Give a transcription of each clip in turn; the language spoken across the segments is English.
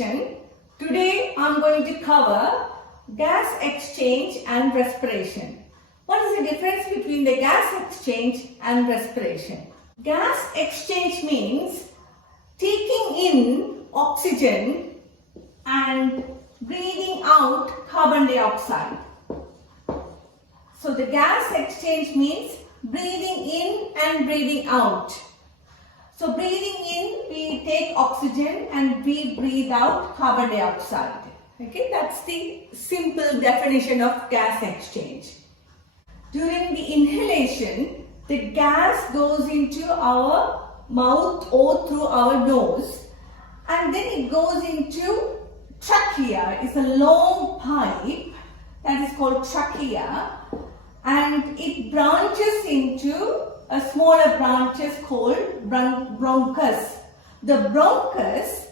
Respiration. Today I am going to cover gas exchange and respiration. What is the difference between the gas exchange and respiration? Gas exchange means taking in oxygen and breathing out carbon dioxide. So the gas exchange means breathing in and breathing out. So breathing in, we take oxygen and we breathe out carbon dioxide. Okay, that's the simple definition of gas exchange. During the inhalation, the gas goes into our mouth or through our nose, and then it goes into trachea. It's a long pipe that is called trachea, and it branches into a smaller branches called bronchus. The bronchus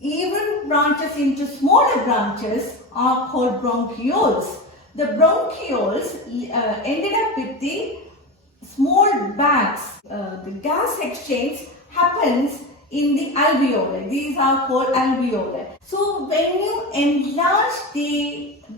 even branches into smaller branches are called bronchioles. The bronchioles ended up with the small bags. The gas exchange happens in the alveoli. These are called alveoli. So when you enlarge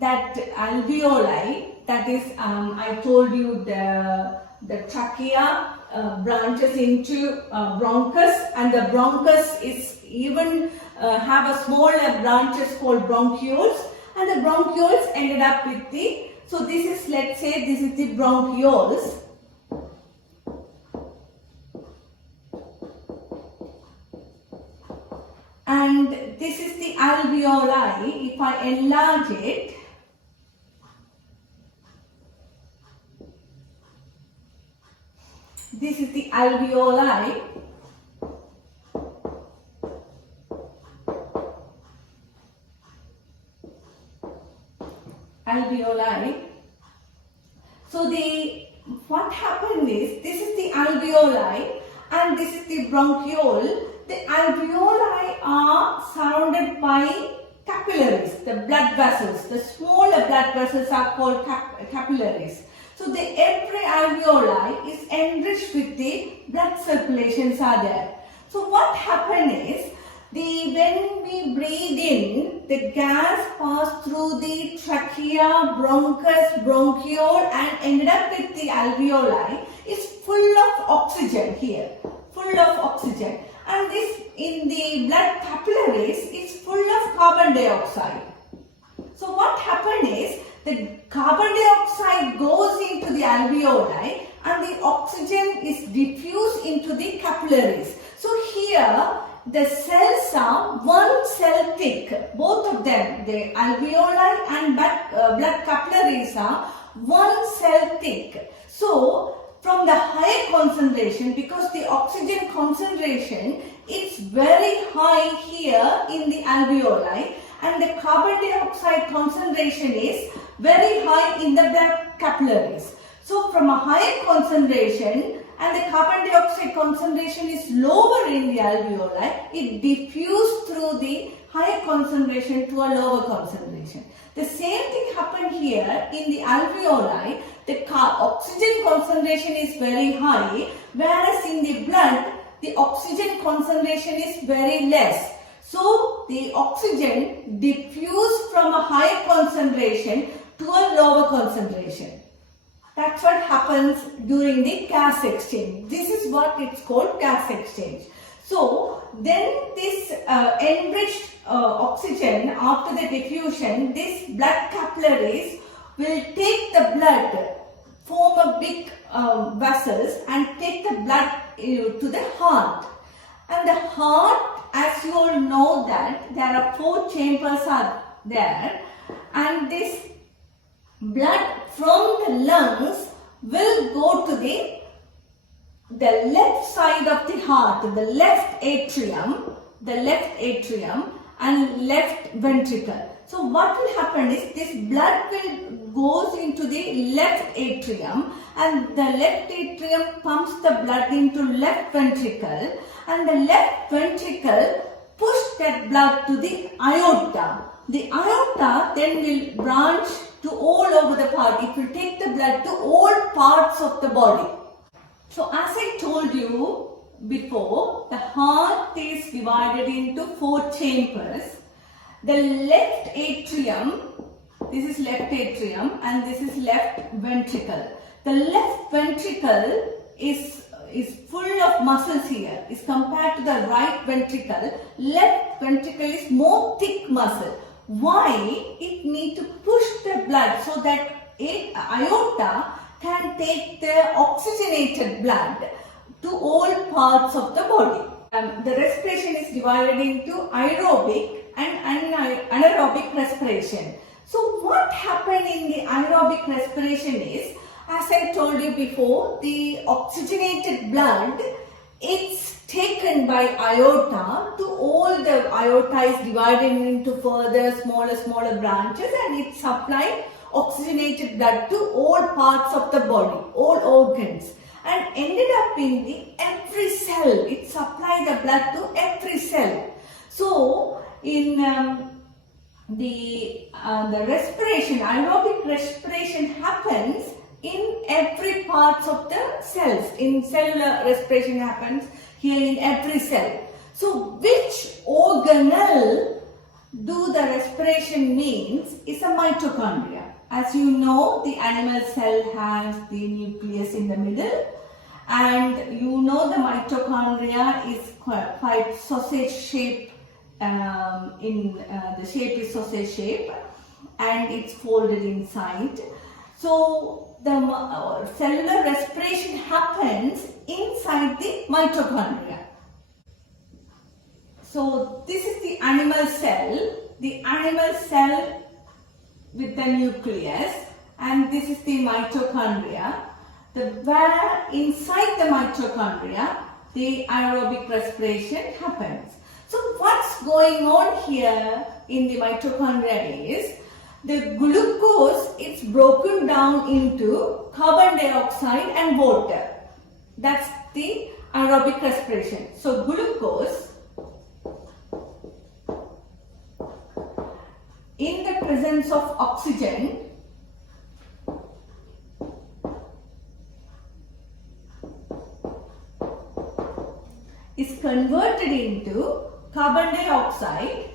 that alveoli, that is, I told you the trachea branches into bronchus, and the bronchus is even have a smaller branches called bronchioles, and the bronchioles ended up with the, so this is, let's say this is the bronchioles. And this is the alveoli. If I enlarge it, this is the alveoli. So what happened is, this is the alveoli and this is the bronchiole. The alveoli are surrounded by capillaries, the blood vessels. The smaller blood vessels are called capillaries. So every alveoli is enriched with the blood circulations are there. So what happened is, when we breathe in, the gas passed through the trachea, bronchus, bronchiole and ended up with the alveoli is full of oxygen here, full of oxygen. And this in the blood capillaries is full of carbon dioxide. So what happened is, the carbon dioxide goes into the alveoli and the oxygen is diffused into the capillaries. So here the cells are one cell thick, both of them, the alveoli and blood capillaries are one cell thick. So from the high concentration, because the oxygen concentration is very high here in the alveoli, and the carbon dioxide concentration is very high in the blood capillaries. So from a high concentration and the carbon dioxide concentration is lower in the alveoli, it diffused through the high concentration to a lower concentration. The same thing happened here in the alveoli. The oxygen concentration is very high, whereas in the blood, the oxygen concentration is very less. So the oxygen diffused from a high concentration to a lower concentration. That's what happens during the gas exchange. This is what it's called, gas exchange. So then this enriched oxygen, after the diffusion, this blood capillaries will take the blood, form a big vessels and take the blood to the heart. And the heart, as you all know, that there are 4 chambers are there, and this blood from the lungs will go to the left side of the heart, the left atrium and left ventricle. So what will happen is, this blood goes into the left atrium, and the left atrium pumps the blood into left ventricle, and the left ventricle push that blood to the aorta. The aorta then will branch to all over the body. It will take the blood to all parts of the body. So as I told you before, the heart is divided into 4 chambers, the left atrium, this is left atrium and this is left ventricle. The left ventricle is full of muscles here. Is compared to the right ventricle. Left ventricle is more thick muscle. Why? It need to push the blood so that aorta can take the oxygenated blood to all parts of the body. The respiration is divided into aerobic and anaerobic respiration. So what happens in the aerobic respiration is, as I told you before, the oxygenated blood, it's taken by aorta to all the aorta is divided into further smaller branches, and it supplies oxygenated blood to all parts of the body, all organs, and ended up in the every cell. It supplies the blood to every cell. So in the respiration, aerobic respiration happens in every parts of the cells. In cellular respiration happens here in every cell. So which organelle do the respiration means is a mitochondria. As you know, the animal cell has the nucleus in the middle, and you know the mitochondria is quite sausage shape. The shape is sausage shape, and it's folded inside. So the cellular respiration happens inside the mitochondria. So this is the animal cell with the nucleus, and this is the mitochondria. Where inside the mitochondria, the aerobic respiration happens. So what's going on here in the mitochondria is, the glucose is broken down into carbon dioxide and water. That's the aerobic respiration. So glucose in the presence of oxygen is converted into carbon dioxide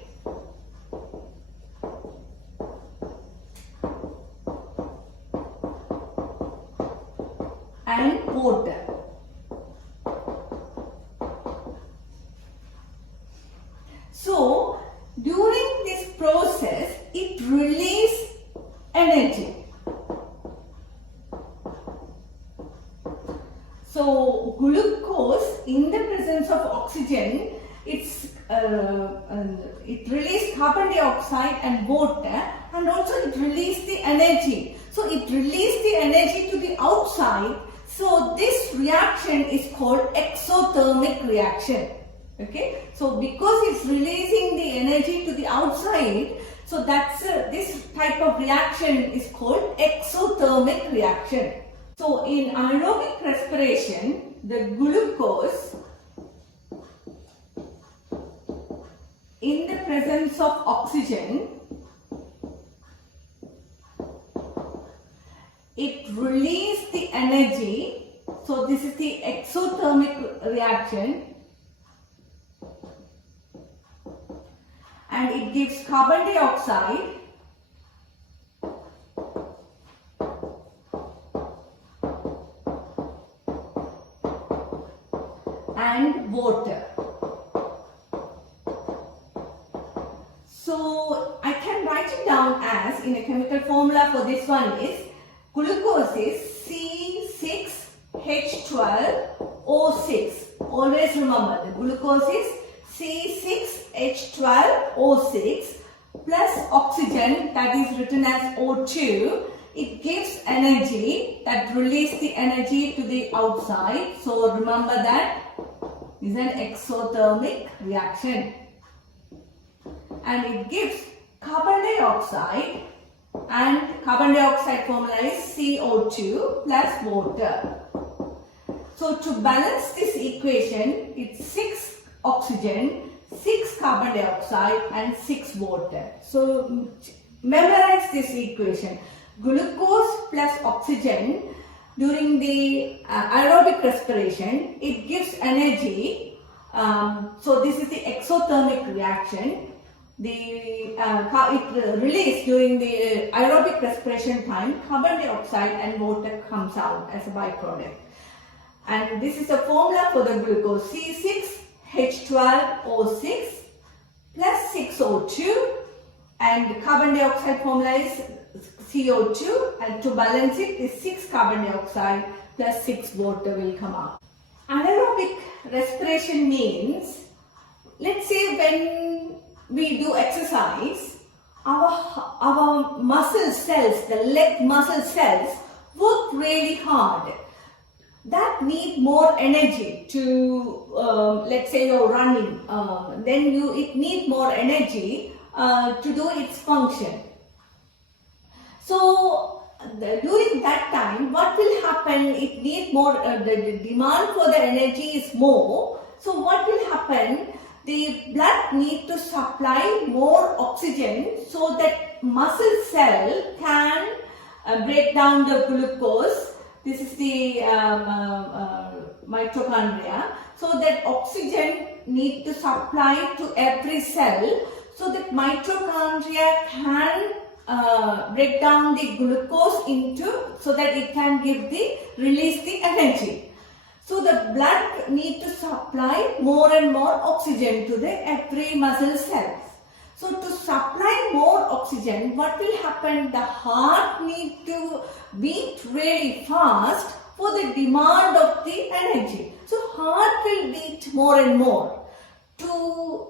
and water. So during this process, it releases energy. So glucose in the presence of oxygen, it releases carbon dioxide and water, and also it releases the energy. So it releases the energy to the outside. So this reaction is called exothermic reaction. Okay, so because it's releasing the energy to the outside, so that's this type of reaction is called exothermic reaction. So in aerobic respiration, the glucose in the presence of oxygen, it releases the energy. So this is the exothermic reaction, and it gives carbon dioxide and water. So I can write it down as, in a chemical formula for this one is, glucose is C6H12O6. Always remember, the glucose is C6H12O6 plus oxygen, that is written as O2. It gives energy, that releases the energy to the outside. So remember that is an exothermic reaction. And it gives carbon dioxide, and carbon dioxide formula is CO2 plus water. So to balance this equation, it's 6 oxygen, 6 carbon dioxide and 6 water. So memorize this equation. Glucose plus oxygen during the aerobic respiration, it gives energy. So this is the exothermic reaction. it released during the aerobic respiration time. Carbon dioxide and water comes out as a byproduct. And this is the formula for the glucose: C6H12O6 plus 6O2, and carbon dioxide formula is CO2, and to balance it is 6 carbon dioxide plus 6 water will come out. Anaerobic respiration means, let's say when we do exercise, our muscle cells, the leg muscle cells, work really hard. That need more energy to, let's say you're running, then it need more energy to do its function. So during that time, what will happen? It needs more, the demand for the energy is more. So what will happen? The blood need to supply more oxygen so that muscle cell can break down the glucose. This is the mitochondria. So that oxygen need to supply to every cell so that mitochondria can break down the glucose so that it can release the energy. So the blood need to supply more and more oxygen to every muscle cells. So to supply more oxygen, what will happen? The heart need to beat really fast for the demand of the energy. So heart will beat more and more. To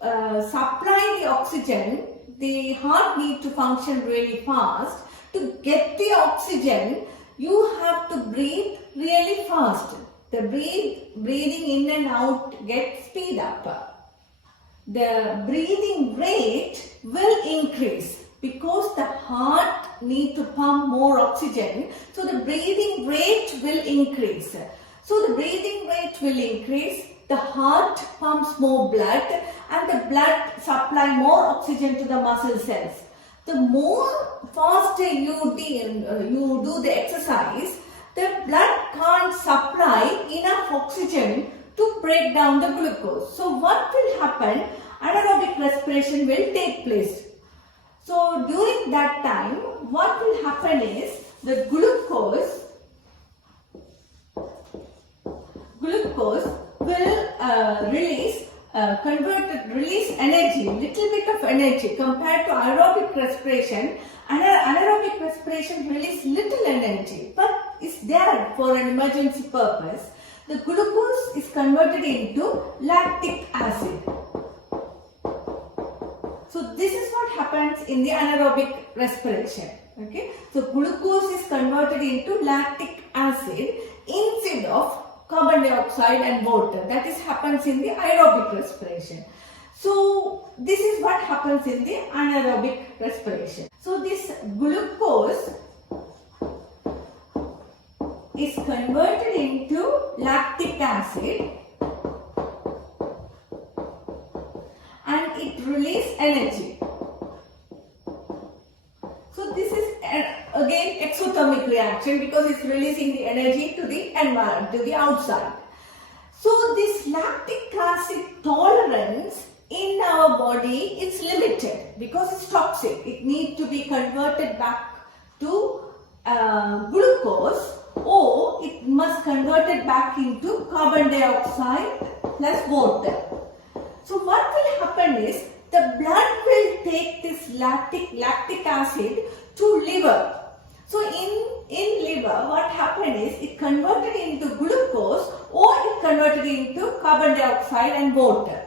supply the oxygen, the heart need to function really fast. To get the oxygen, you have to breathe really fast. The breathing in and out gets speed up. The breathing rate will increase because the heart need to pump more oxygen. So the breathing rate will increase. So the breathing rate will increase. The heart pumps more blood and the blood supply more oxygen to the muscle cells. The more faster you do the exercise, the blood can't supply enough oxygen to break down the glucose. So what will happen? Anaerobic respiration will take place. So during that time, what will happen is the glucose will release energy, little bit of energy compared to aerobic respiration. Anaerobic respiration release little energy, but is there for an emergency purpose. The glucose is converted into lactic acid. So this is what happens in the anaerobic respiration. Okay, so glucose is converted into lactic acid instead of carbon dioxide and water. That is happens in the aerobic respiration. So this is what happens in the anaerobic respiration. So this glucose is converted into lactic acid and it releases energy. So this is again exothermic reaction because it's releasing the energy to the environment, to the outside. So this lactic acid tolerance in our body is limited because it's toxic. It needs to be converted back to glucose, or it must convert it back into carbon dioxide plus water. So what will happen is the blood will take this lactic acid to liver. So in liver, what happened is it converted into glucose or it converted into carbon dioxide and water.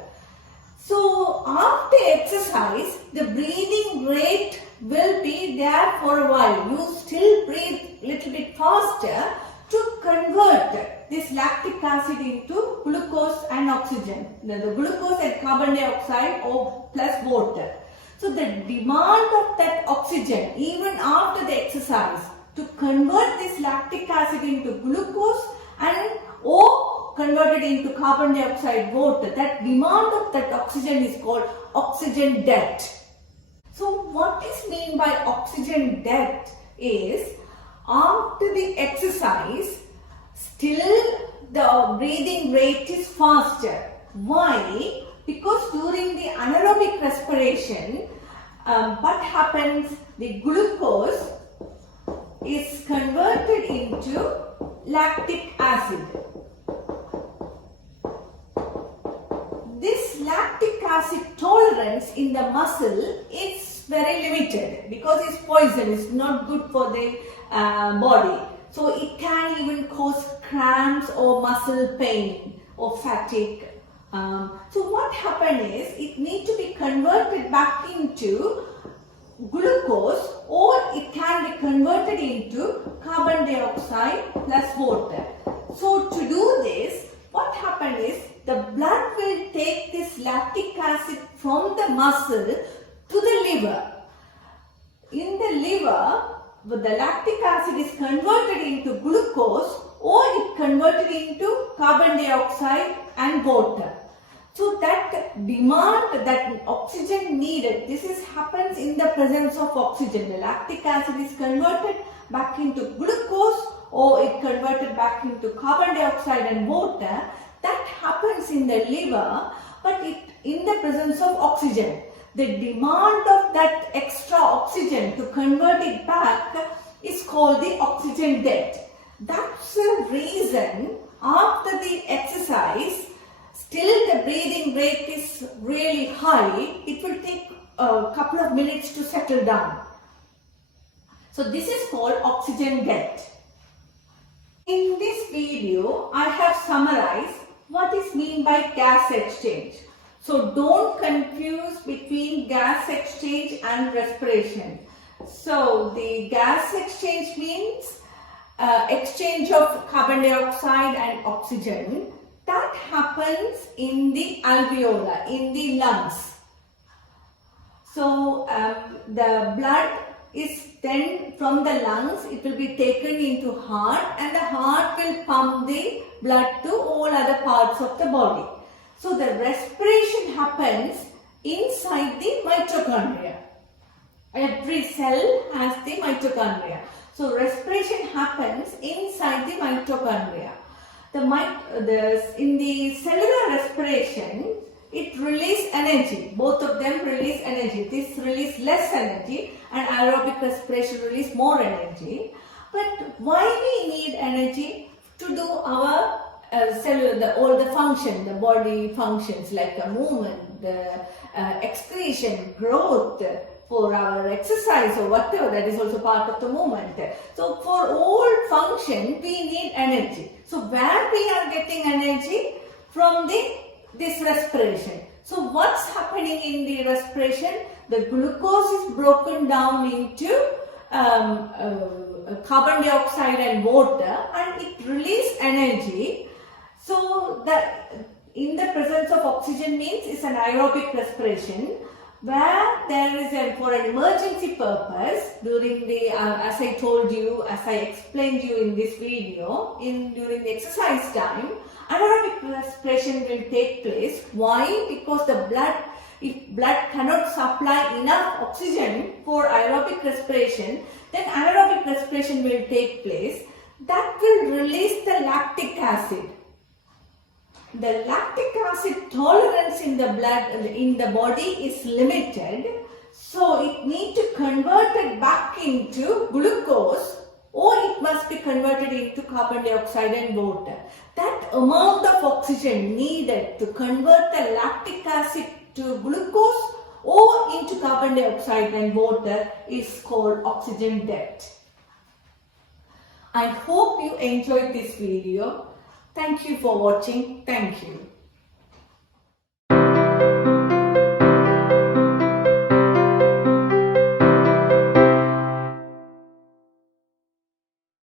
So after exercise, the breathing rate will be there for a while. You still breathe little bit faster to convert this lactic acid into glucose and oxygen. The glucose and carbon dioxide or plus water. So the demand of that oxygen even after the exercise to convert this lactic acid into glucose and or convert it into carbon dioxide water, that demand of that oxygen is called oxygen debt. So what is mean by oxygen debt is after the exercise still the breathing rate is faster. Why? Because during the anaerobic respiration, what happens? The glucose is converted into lactic acid. This lactic acid tolerance in the muscle is very limited because it's poison, it's not good for the body. So it can even cause cramps or muscle pain or fatigue. So what happens is it needs to be converted back into glucose, or it can be converted into carbon dioxide plus water. So to do this, what happens is the blood will take this lactic acid from the muscle to the liver. In the liver, the lactic acid is converted into glucose, or it converted into carbon dioxide and water. So that demand, that oxygen needed, happens in the presence of oxygen. The lactic acid is converted back into glucose, or it converted back into carbon dioxide and water. That happens in the liver, but in the presence of oxygen. The demand of that extra oxygen to convert it back is called the oxygen debt. That's the reason after the exercise, still the breathing rate is really high, it will take a couple of minutes to settle down. So this is called oxygen debt. In this video, I have summarized what is meant by gas exchange. So don't confuse between gas exchange and respiration. So the gas exchange means exchange of carbon dioxide and oxygen. That happens in the alveoli, in the lungs. So the blood is then from the lungs, it will be taken into heart, and the heart will pump the blood to all other parts of the body. So the respiration happens inside the mitochondria. Every cell has the mitochondria. So respiration happens inside the mitochondria. In the cellular respiration, it releases energy. Both of them release energy. This release less energy, and aerobic respiration release more energy. But why we need energy? To do our all the function, the body functions like the movement, the excretion, growth, for our exercise or whatever, that is also part of the movement. So for all function, we need energy. So where we are getting energy? From this respiration. So what's happening in the respiration? The glucose is broken down into carbon dioxide and water, and it releases energy. So that in the presence of oxygen means it's an aerobic respiration, where there is for an emergency purpose during the as I told you, as I explained you in this video, during the exercise time, anaerobic respiration will take place. Why? Because if blood cannot supply enough oxygen for aerobic respiration, then anaerobic respiration will take place. That will release the lactic acid. The lactic acid tolerance in the blood, in the body, is limited. So it needs to convert it back into glucose, or it must be converted into carbon dioxide and water. That amount of oxygen needed to convert the lactic acid to glucose or into carbon dioxide and water is called oxygen debt. I hope you enjoyed this video. Thank you for watching. Thank you.